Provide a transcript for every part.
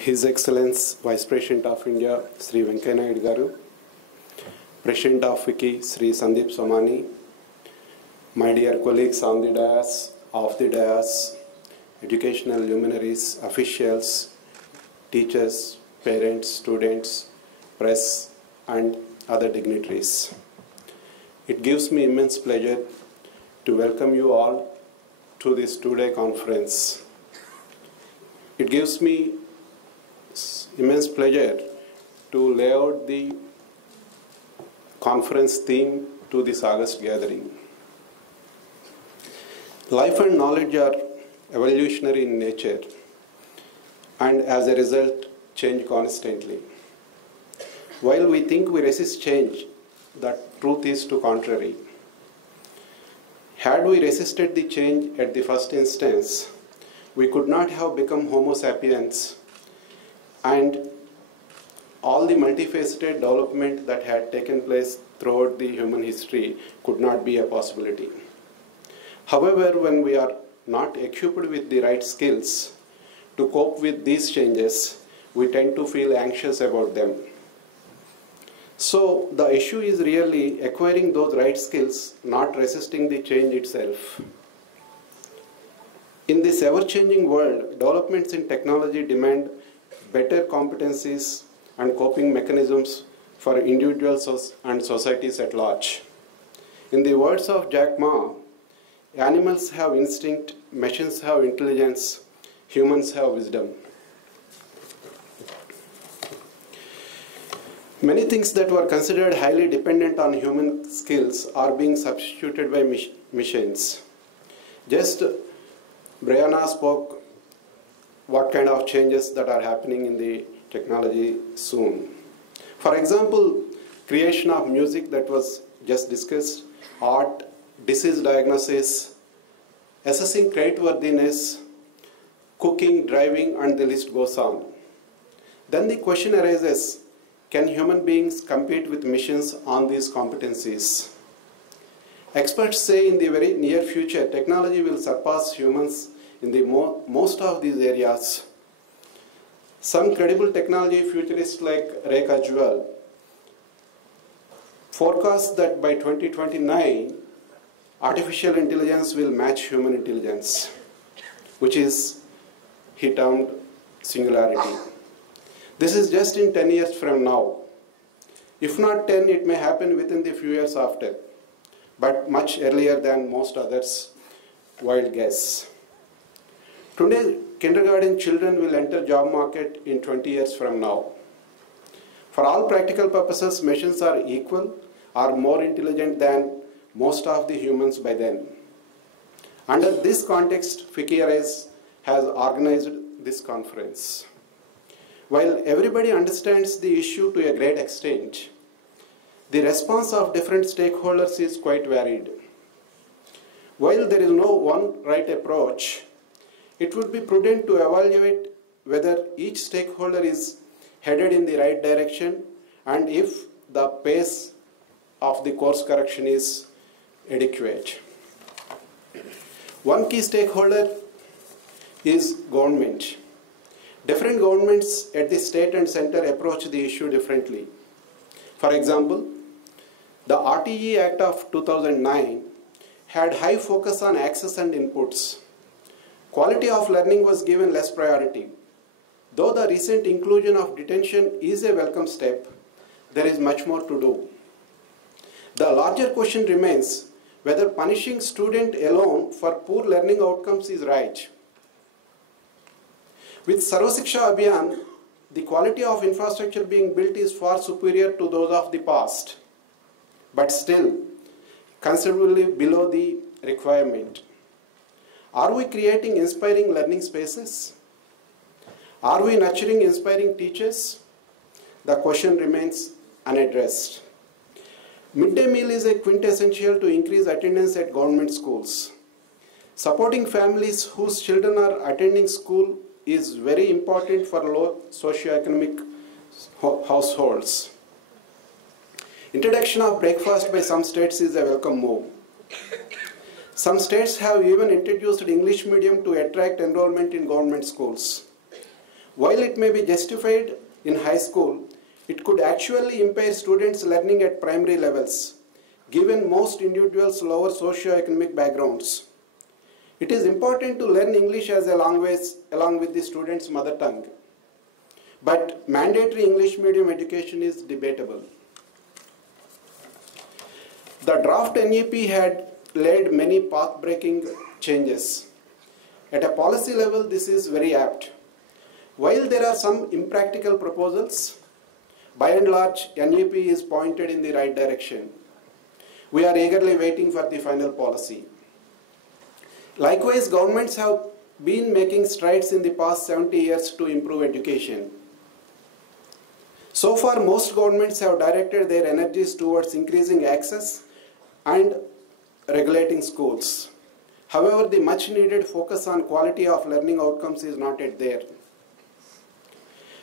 His Excellence Vice President of India, Sri Venkaiah Naidu Garu, President of FICCI, Sri Sandeep Somani, my dear colleagues on the dais, off the dais, educational luminaries, officials, teachers, parents, students, press, and other dignitaries. It gives me immense pleasure to welcome you all to this two-day conference. It gives me immense pleasure to lay out the conference theme to this August gathering. Life and knowledge are evolutionary in nature and as a result change constantly. While we think we resist change, the truth is to contrary. Had we resisted the change at the first instance, we could not have become Homo sapiens, and all the multifaceted development that had taken place throughout the human history could not be a possibility. However, when we are not equipped with the right skills to cope with these changes, we tend to feel anxious about them. So the issue is really acquiring those right skills, not resisting the change itself. In this ever-changing world, developments in technology demand better competencies and coping mechanisms for individuals and societies at large. In the words of Jack Ma, animals have instinct, machines have intelligence, humans have wisdom. Many things that were considered highly dependent on human skills are being substituted by machines. Just Brianna spoke what kind of changes that are happening in the technology soon. For example, creation of music that was just discussed, art, disease diagnosis, assessing creditworthiness, cooking, driving, and the list goes on. Then the question arises, can human beings compete with machines on these competencies? Experts say in the very near future, technology will surpass humans in the most of these areas. Some credible technology futurists like Ray Kurzweil forecast that by 2029, artificial intelligence will match human intelligence, which is, he termed, singularity. This is just in 10 years from now. If not 10, it may happen within the few years after, but much earlier than most others' wild guess. Today, kindergarten children will enter job market in 20 years from now. For all practical purposes, machines are equal or more intelligent than most of the humans by then. Under this context, FICCI has organized this conference. While everybody understands the issue to a great extent, the response of different stakeholders is quite varied. While there is no one right approach, it would be prudent to evaluate whether each stakeholder is headed in the right direction and if the pace of the course correction is adequate. One key stakeholder is government. Different governments at the state and center approach the issue differently. For example, the RTE Act of 2009 had high focus on access and inputs. Quality of learning was given less priority. Though the recent inclusion of detention is a welcome step, there is much more to do. The larger question remains whether punishing student alone for poor learning outcomes is right. With Sarva Shiksha Abhiyan, the quality of infrastructure being built is far superior to those of the past, but still considerably below the requirement. Are we creating inspiring learning spaces? Are we nurturing inspiring teachers? The question remains unaddressed. Midday meal is a quintessential to increase attendance at government schools. Supporting families whose children are attending school is very important for low socioeconomic households. Introduction of breakfast by some states is a welcome move. Some states have even introduced English medium to attract enrollment in government schools. While it may be justified in high school, it could actually impair students' learning at primary levels, given most individuals' lower socio-economic backgrounds. It is important to learn English as a language along with the student's mother tongue. But mandatory English medium education is debatable. The draft NEP had laid many path-breaking changes. At a policy level, this is very apt. While there are some impractical proposals, by and large, NEP is pointed in the right direction. We are eagerly waiting for the final policy. Likewise, governments have been making strides in the past 70 years to improve education. So far, most governments have directed their energies towards increasing access and regulating schools. However, the much needed focus on quality of learning outcomes is not yet there.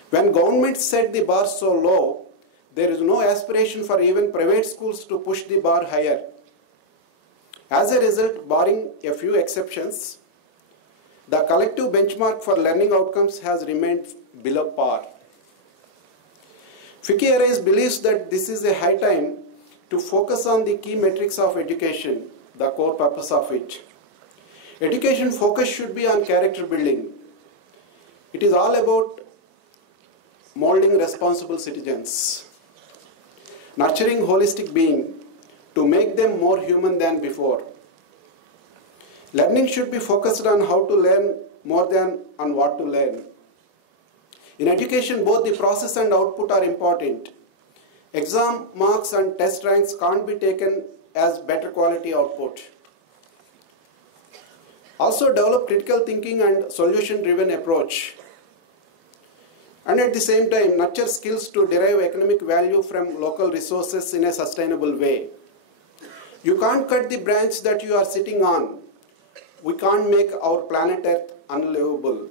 When governments set the bar so low, there is no aspiration for even private schools to push the bar higher. As a result, barring a few exceptions, the collective benchmark for learning outcomes has remained below par. FICCI believes that this is a high time to focus on the key metrics of education, the core purpose of it. Education focus should be on character building. It is all about molding responsible citizens, nurturing holistic being to make them more human than before. Learning should be focused on how to learn more than on what to learn. In education, both the process and output are important. Exam marks and test ranks can't be taken as better quality output. Also develop critical thinking and solution-driven approach. And at the same time, nurture skills to derive economic value from local resources in a sustainable way. You can't cut the branch that you are sitting on. We can't make our planet Earth unlivable.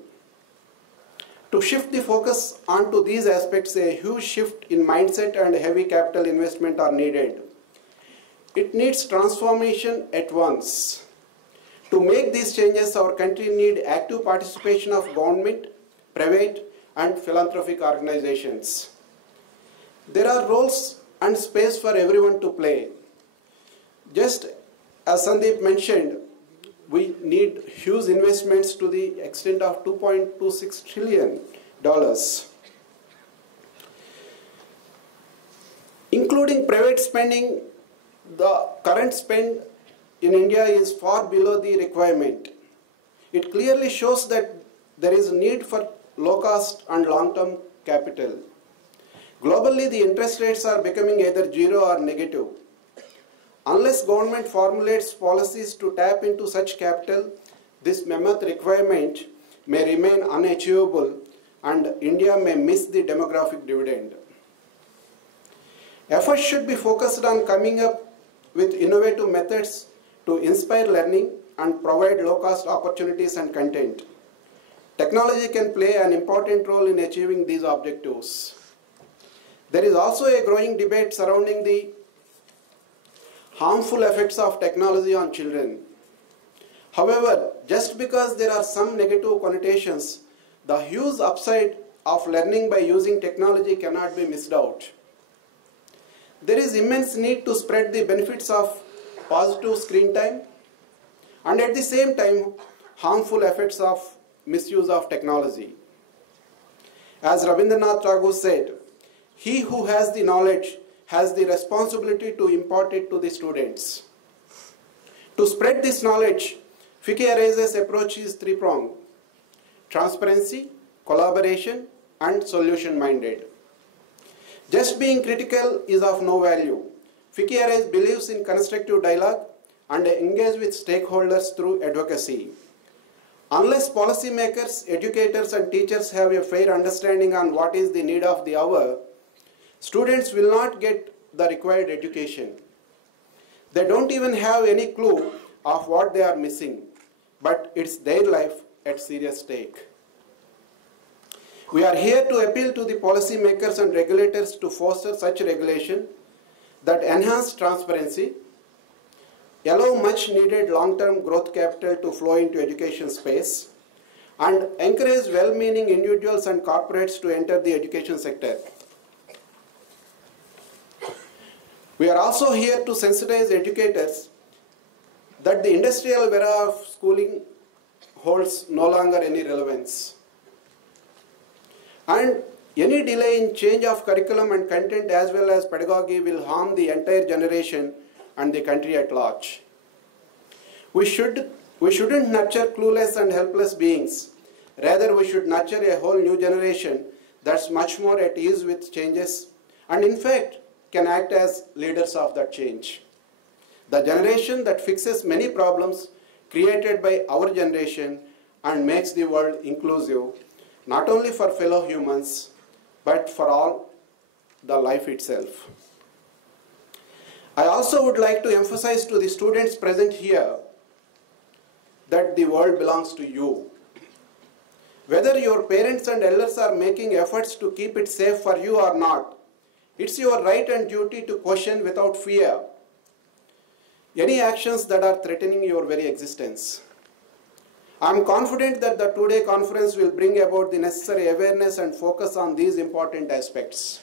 To shift the focus onto these aspects, a huge shift in mindset and heavy capital investment are needed. It needs transformation at once. To make these changes, our country needs active participation of government, private, and philanthropic organizations. There are roles and space for everyone to play. Just as Sandeep mentioned, we need huge investments to the extent of $2.26 trillion. Including private spending, the current spend in India is far below the requirement. It clearly shows that there is a need for low-cost and long-term capital. Globally, the interest rates are becoming either zero or negative. Unless government formulates policies to tap into such capital, this mammoth requirement may remain unachievable and India may miss the demographic dividend. Efforts should be focused on coming up with innovative methods to inspire learning and provide low-cost opportunities and content. Technology can play an important role in achieving these objectives. There is also a growing debate surrounding the harmful effects of technology on children. However, just because there are some negative connotations, the huge upside of learning by using technology cannot be missed out. There is immense need to spread the benefits of positive screen time and at the same time harmful effects of misuse of technology. As Rabindranath Tagore said, he who has the knowledge has the responsibility to impart it to the students. To spread this knowledge, FICCI's approach is three-pronged: transparency, collaboration, and solution-minded. Just being critical is of no value. FICCI believes in constructive dialogue and engage with stakeholders through advocacy. Unless policymakers, educators, and teachers have a fair understanding on what is the need of the hour, students will not get the required education. They don't even have any clue of what they are missing, but it's their life at serious stake. We are here to appeal to the policymakers and regulators to foster such regulation that enhance transparency, allow much needed long-term growth capital to flow into education space, and encourage well-meaning individuals and corporates to enter the education sector. We are also here to sensitize educators that the industrial era of schooling holds no longer any relevance. And any delay in change of curriculum and content as well as pedagogy will harm the entire generation and the country at large. We shouldn't nurture clueless and helpless beings. Rather, we should nurture a whole new generation that's much more at ease with changes and in fact can act as leaders of that change. The generation that fixes many problems created by our generation and makes the world inclusive, not only for fellow humans, but for all the life itself. I also would like to emphasize to the students present here that the world belongs to you. Whether your parents and elders are making efforts to keep it safe for you or not, it's your right and duty to question without fear any actions that are threatening your very existence. I am confident that the two-day conference will bring about the necessary awareness and focus on these important aspects.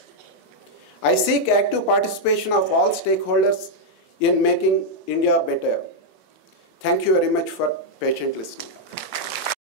I seek active participation of all stakeholders in making India better. Thank you very much for patient listening.